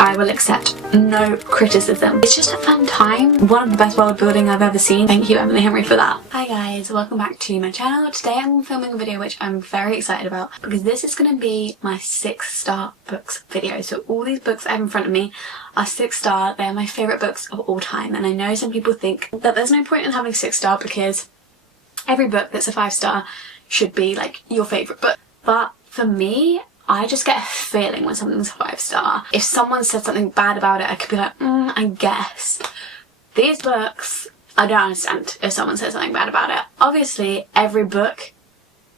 I will accept no criticism. It's just a fun time. One of the best world building I've ever seen. Thank you, Emily Henry, for that. Hi guys, welcome back to my channel. Today I'm filming a video which I'm very excited about because this is going to be my 6-star books video. So all these books I have in front of me are 6-star. They are my favourite books of all time, and I know some people think that there's no point in having 6-star because every book that's a 5-star should be like your favourite book. But for me, I just get a feeling when something's a 5-star. If someone said something bad about it, I could be like, I guess. These books, I don't understand if someone says something bad about it. Obviously, every book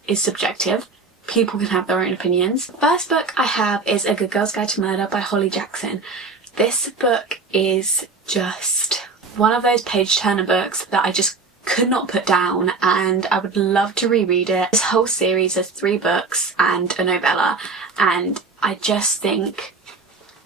is subjective. People can have their own opinions. The first book I have is A Good Girl's Guide to Murder by Holly Jackson. This book is just one of those page-turner books that I just could not put down, and I would love to reread it. This whole series has 3 books and a novella, and I just think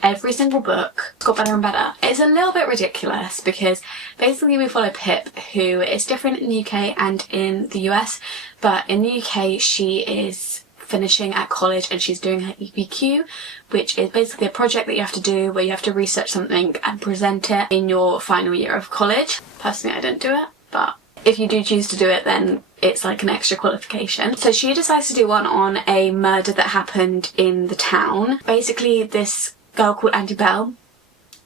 every single book got better and better. It's a little bit ridiculous because basically we follow Pip, who is different in the UK and in the US, but in the UK she is finishing at college and she's doing her EPQ, which is basically a project that you have to do where you have to research something and present it in your final year of college. Personally, I don't do it, but if you do choose to do it, then it's like an extra qualification. So she decides to do one on a murder that happened in the town. Basically, this girl called Auntie Belle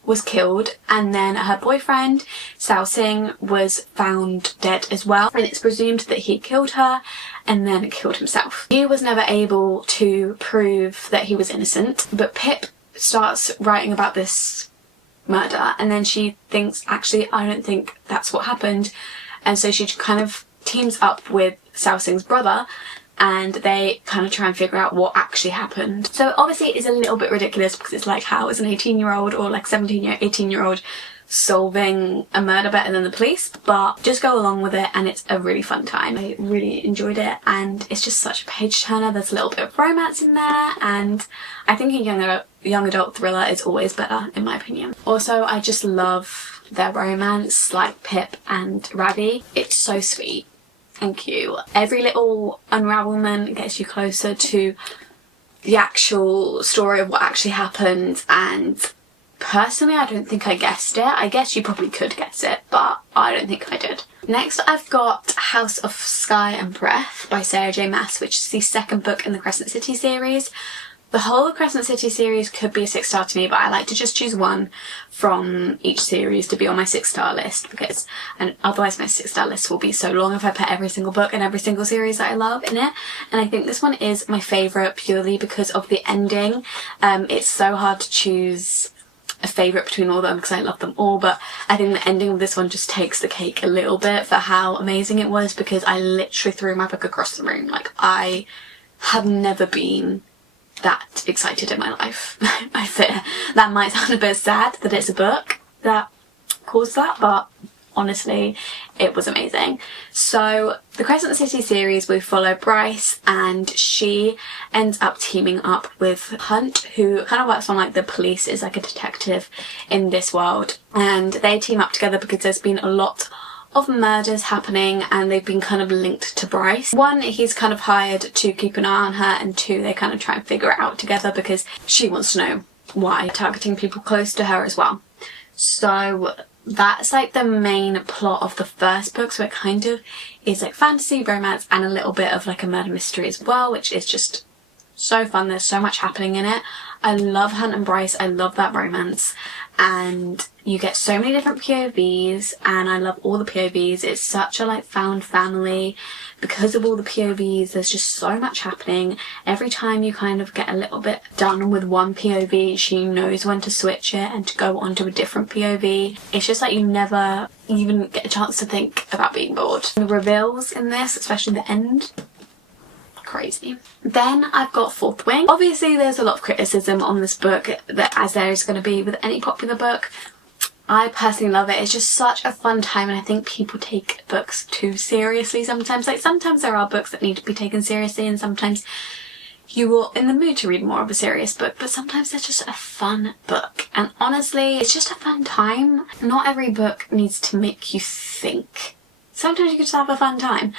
was killed, and then her boyfriend, Sao Singh, was found dead as well. And it's presumed that he killed her and then killed himself. He was never able to prove that he was innocent, but Pip starts writing about this murder, and then she thinks, actually, I don't think that's what happened. And so she kind of teams up with Sao Singh's brother, and they kind of try and figure out what actually happened. So obviously it's a little bit ridiculous because it's like, how is an 18-year-old or like 18-year-old solving a murder better than the police? But just go along with it, and it's a really fun time. I really enjoyed it, and it's just such a page turner. There's a little bit of romance in there, and I think a young adult thriller is always better in my opinion. Also, I just love their romance, like Pip and Ravi. It's so sweet and cute. Every little unravelment gets you closer to the actual story of what actually happened, and personally I don't think I guessed it. I guess you probably could guess it, but I don't think I did. Next I've got House of Sky and Breath by Sarah J Maas, which is the 2nd book in the Crescent City series. The whole Crescent City series could be a 6-star to me, but I like to just choose one from each series to be on my 6-star list, because otherwise my 6-star list will be so long if I put every single book and every single series that I love in it. And I think this one is my favourite purely because of the ending. It's so hard to choose a favourite between all of them because I love them all, but I think the ending of this one just takes the cake a little bit for how amazing it was, because I literally threw my book across the room. Like, I have never been that excited in my life. I fear that might sound a bit sad that it's a book that caused that, but honestly it was amazing. So the Crescent City series, we follow Bryce, and she ends up teaming up with Hunt, who kind of works on like the police, is like a detective in this world, and they team up together because there's been a lot of murders happening and they've been kind of linked to Bryce. 1, he's kind of hired to keep an eye on her, and 2, they kind of try and figure it out together because she wants to know why, targeting people close to her as well. So that's like the main plot of the first book, so it kind of is like fantasy, romance, and a little bit of like a murder mystery as well, which is just so fun. There's so much happening in it. I love Hunt and Bryce. I love that romance, and you get so many different POVs, and I love all the POVs. It's such a like found family because of all the POVs. There's just so much happening. Every time you kind of get a little bit done with one POV, she knows when to switch it and to go on to a different POV. It's just like you never even get a chance to think about being bored. The reveals in this, especially the end, crazy. Then I've got Fourth Wing. Obviously there's a lot of criticism on this book, that as there is going to be with any popular book. I personally love it. It's just such a fun time, and I think people take books too seriously sometimes. Like, sometimes there are books that need to be taken seriously, and sometimes you are in the mood to read more of a serious book, but sometimes they're just a fun book. And honestly, it's just a fun time. Not every book needs to make you think. Sometimes you can just have a fun time.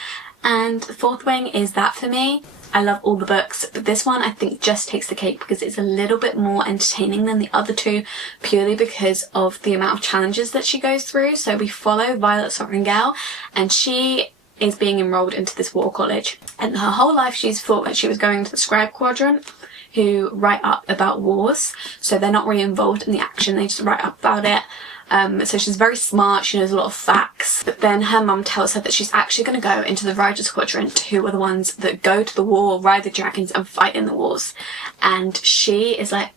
And Fourth Wing is that for me. I love all the books, but this one I think just takes the cake because it's a little bit more entertaining than the other two, purely because of the amount of challenges that she goes through. So we follow Violet Sorrengail, and she is being enrolled into this war college, and her whole life she's thought that she was going to the scribe quadrant, who write up about wars, so they're not really involved in the action, they just write up about it. So she's very smart, she knows a lot of facts, but then her mum tells her that she's actually going to go into the Riders Quadrant, who are the ones that go to the war, ride the dragons and fight in the wars. And she is like,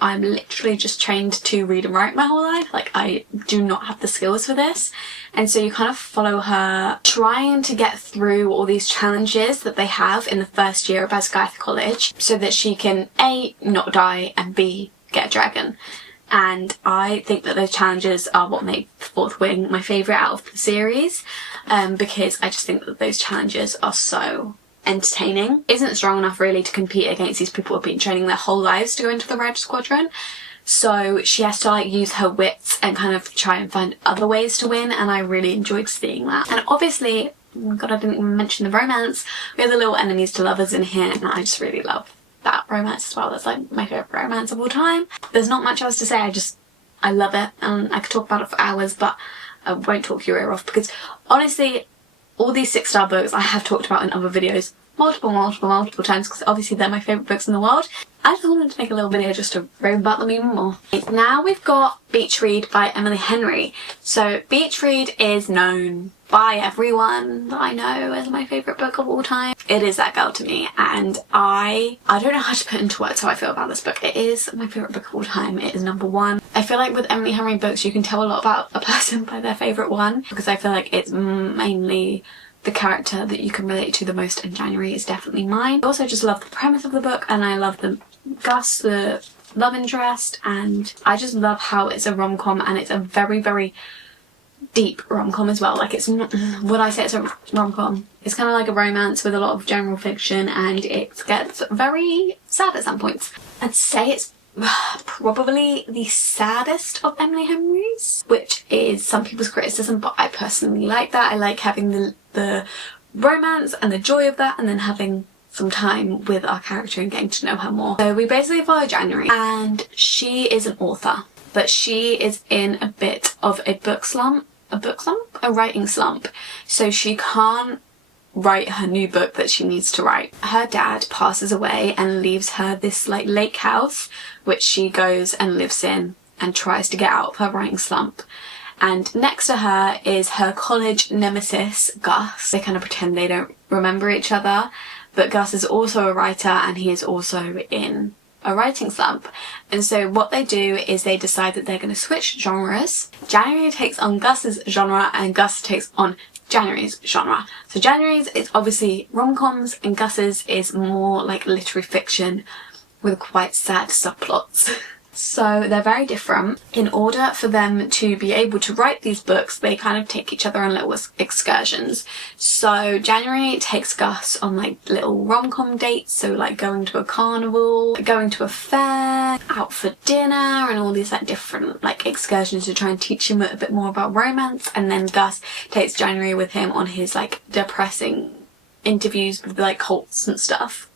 I'm literally just trained to read and write my whole life, like I do not have the skills for this. And so you kind of follow her trying to get through all these challenges that they have in the first year of Asgarth College, so that she can A, not die, and B, get a dragon. And I think that those challenges are what make Fourth Wing my favourite out of the series, because I just think that those challenges are so entertaining. Isn't strong enough really to compete against these people who have been training their whole lives to go into the Red Squadron. So she has to like use her wits and kind of try and find other ways to win, and I really enjoyed seeing that. And obviously, oh my god, I didn't even mention the romance. We have the little enemies to lovers in here, and I just really love that romance as well. That's like my favourite romance of all time. There's not much else to say, I love it, and I could talk about it for hours, but I won't talk your ear off, because honestly all these 6-star books I have talked about in other videos multiple times, because obviously they're my favourite books in the world. I just wanted to make a little video just to rave about them even more. Now we've got Beach Read by Emily Henry. So Beach Read is known by everyone that I know as my favourite book of all time. It is that girl to me, and I don't know how to put into words how I feel about this book. It is my favourite book of all time. It is number one. I feel like with Emily Henry books you can tell a lot about a person by their favourite one, because I feel like it's mainly the character that you can relate to the most, and January is definitely mine. I also just love the premise of the book, and I love Gus, the love interest, and I just love how it's a rom-com, and it's a very deep rom-com as well. Like, it's not, would I say it's a rom-com? It's kind of like a romance with a lot of general fiction, and it gets very sad at some points. I'd say it's probably the saddest of Emily Henry's, which is some people's criticism, but I personally like that. I like having the romance and the joy of that, and then having some time with our character and getting to know her more. So we basically follow January, and she is an author, but she is in a bit of a writing slump. So she can't write her new book that she needs to write. Her dad passes away and leaves her this like lake house, which she goes and lives in and tries to get out of her writing slump. And next to her is her college nemesis, Gus. They kind of pretend they don't remember each other, but Gus is also a writer, and he is also in a writing slump. And so what they do is they decide that they're going to switch genres. January takes on Gus's genre, and Gus takes on January's genre. So January's is obviously rom-coms, and Gus's is more like literary fiction with quite sad subplots. So they're very different. In order for them to be able to write these books, they kind of take each other on little excursions. So January takes Gus on like little rom-com dates, so like going to a carnival, going to a fair, out for dinner, and all these like different like excursions to try and teach him a bit more about romance. And then Gus takes January with him on his like depressing interviews with like cults and stuff.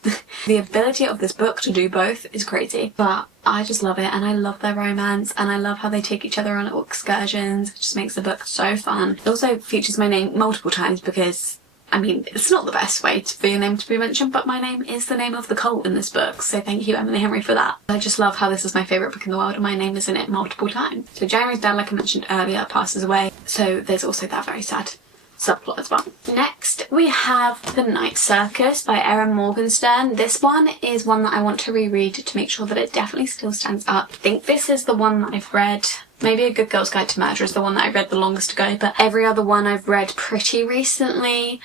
The ability of this book to do both is crazy, but I just love it, and I love their romance, and I love how they take each other on little excursions. It just makes the book so fun. It also features my name multiple times because, I mean, it's not the best way for your name to be mentioned, but my name is the name of the cult in this book, so thank you, Emily Henry, for that. I just love how this is my favourite book in the world, and my name is in it multiple times. So January's dad, like I mentioned earlier, passes away, so there's also that very sad subplot as well. Next we have The Night Circus by Erin Morgenstern. This one is one that I want to reread to make sure that it definitely still stands up. I think this is the one that I've read, maybe A Good Girl's Guide to Murder is the one that I read the longest ago, but every other one I've read pretty recently,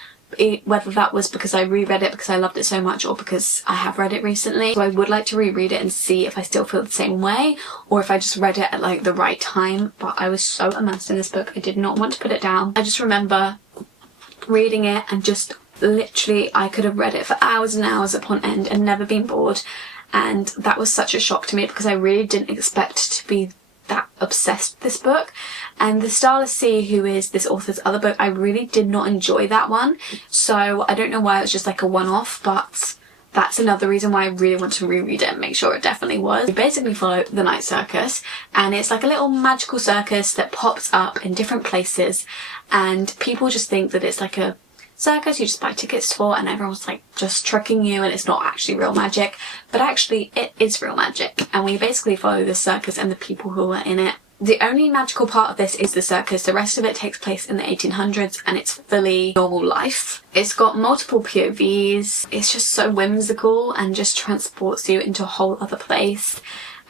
whether that was because I reread it because I loved it so much or because I have read it recently. So I would like to reread it and see if I still feel the same way, or if I just read it at like the right time. But I was so immersed in this book, I did not want to put it down. I just remember reading it and just literally I could have read it for hours and hours upon end and never been bored, and that was such a shock to me because I really didn't expect to be that obsessed with this book. And The Starless Sea, who is this author's other book, I really did not enjoy that one. So I don't know why it was just like a one-off, but that's another reason why I really want to reread it and make sure it definitely was. We basically follow the Night Circus, and it's like a little magical circus that pops up in different places, and people just think that it's like a circus you just buy tickets for, and everyone's like just tricking you and it's not actually real magic. But actually it is real magic, and we basically follow the circus and the people who are in it. The only magical part of this is the circus. The rest of it takes place in the 1800s and it's fully normal life. It's got multiple POVs. It's just so whimsical and just transports you into a whole other place.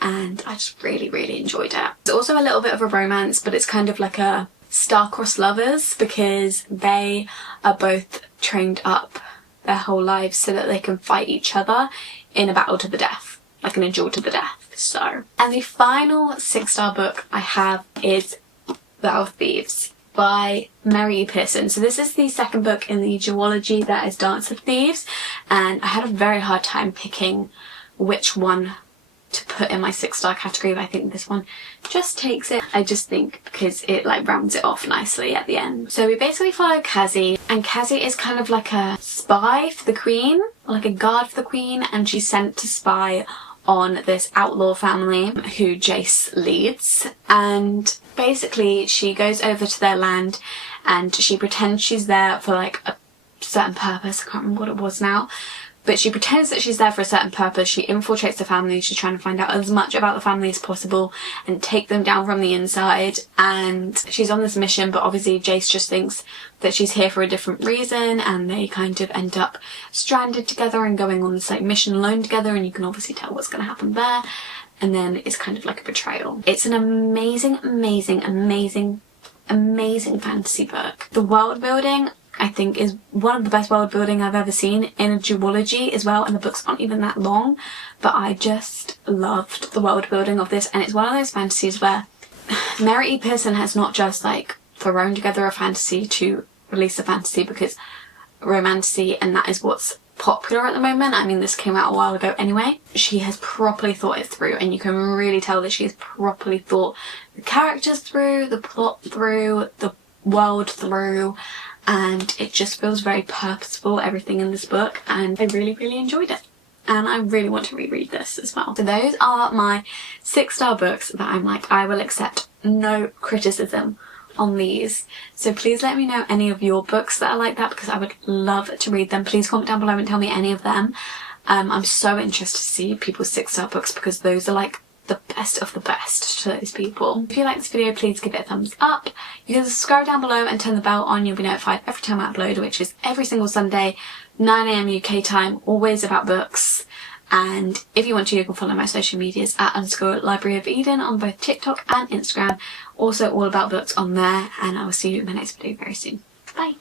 And I just really enjoyed it. It's also a little bit of a romance, but it's kind of like a star-crossed lovers, because they are both trained up their whole lives so that they can fight each other in a battle to the death, like an duel to the death. So, and the final 6-star book I have is Vow of Thieves by Mary E. Pearson. So this is the second book in the duology that is Dance of Thieves, and I had a very hard time picking which one to put in my 6-star category, but I think this one just takes it. I just think because it like rounds it off nicely at the end. So we basically follow Cassie, and Cassie is kind of like a spy for the Queen, or like a guard for the Queen, and she's sent to spy on this outlaw family who Jace leads. And basically she goes over to their land and she pretends she's there for like a certain purpose. I can't remember what it was now, but she pretends that she's there for a certain purpose. She infiltrates the family. She's trying to find out as much about the family as possible and take them down from the inside. And she's on this mission, but obviously Jace just thinks that she's here for a different reason, and they kind of end up stranded together and going on this like mission alone together, and you can obviously tell what's going to happen there. And then it's kind of like a betrayal. It's an amazing fantasy book. The world building, I think, is one of the best world building I've ever seen in a duology as well, and the books aren't even that long, but I just loved the world building of this. And it's one of those fantasies where Mary E. Pearson has not just like thrown together a fantasy to release a fantasy because romantasy and that is what's popular at the moment. I mean, this came out a while ago anyway. She has properly thought it through, and you can really tell that she has properly thought the characters through, the plot through, the world through, and it just feels very purposeful, everything in this book, and I really enjoyed it. And I really want to reread this as well. So those are my 6-star books that I'm like, I will accept no criticism on these. So please let me know any of your books that are like that, because I would love to read them. Please comment down below and tell me any of them. I'm so interested to see people's 6-star books, because those are like the best of the best to those people. If you like this video, please give it a thumbs up. You can subscribe down below and turn the bell on. You'll be notified every time I upload, which is every single Sunday, 9 AM UK time, always about books. And if you want to, you can follow my social medias at _libraryofeden on both TikTok and Instagram. Also all about books on there, and I will see you in my next video very soon. Bye!